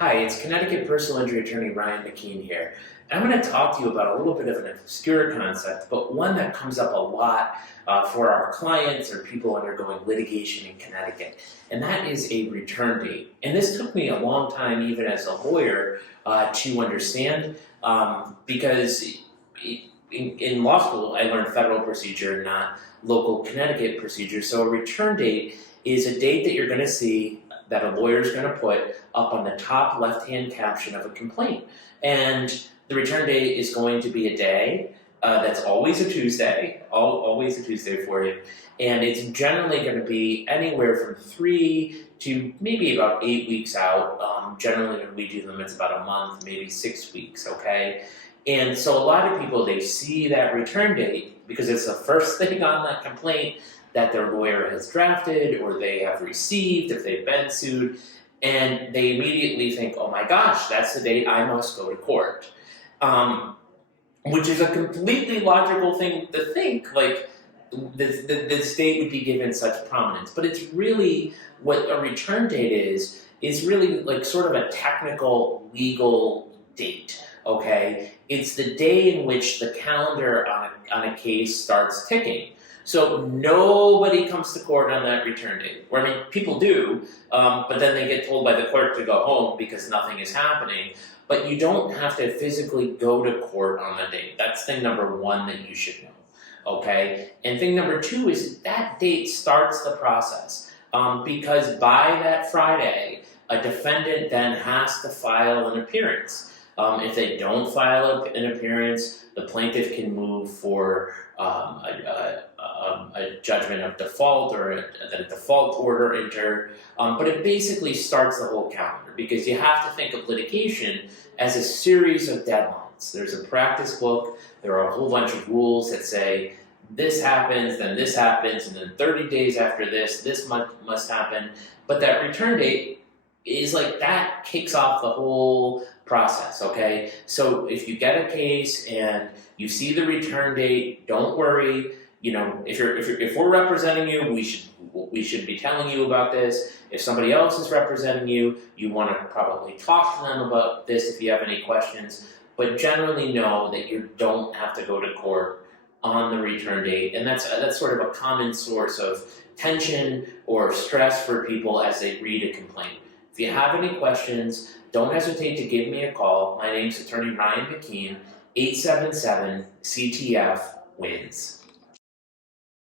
Hi, it's Connecticut personal injury attorney Ryan McKeen here. And I'm going to talk to you about a little bit of an obscure concept, but one that comes up a lot for our clients or people undergoing litigation in Connecticut, and that is a return date. And this took me a long time, even as a lawyer, to understand because in law school I learned federal procedure, not local Connecticut procedure. So a return date is a date that you're going to see that a lawyer is going to put up on the top left-hand caption of a complaint. And the return date is going to be a day that's always a Tuesday, always a Tuesday for you. And it's generally going to be anywhere from 3 to maybe about 8 weeks out. Generally, when we do them, it's about a month, maybe 6 weeks, okay? And so a lot of people, they see that return date because it's the first thing on that complaint that their lawyer has drafted or they have received if they've been sued, and they immediately think, oh my gosh, that's the date I must go to court. Which is a completely logical thing to think, like this date would be given such prominence. But it's really, what a return date is really like sort of a technical legal date, okay? It's the day in which the calendar on a case starts ticking. So nobody comes to court on that return date. Or, I mean, people do, but then they get told by the clerk to go home because nothing is happening. But you don't have to physically go to court on the date. That's thing number one that you should know, okay? And thing number two is that date starts the process because by that Friday, a defendant then has to file an appearance. If they don't file an appearance, the plaintiff can move for a judgment of default or a default order entered, but it basically starts the whole calendar because you have to think of litigation as a series of deadlines. There's a practice book, there are a whole bunch of rules that say this happens, then this happens, and then 30 days after this must happen, but that return date is like, that kicks off the whole process, okay? So if you get a case and you see the return date, don't worry. You know, if we're representing you, we should be telling you about this. If somebody else is representing you, you want to probably talk to them about this if you have any questions. But generally know that you don't have to go to court on the return date, and that's sort of a common source of tension or stress for people as they read a complaint. If you have any questions, don't hesitate to give me a call. My name's attorney Ryan McKeen, 877-CTF-WINS.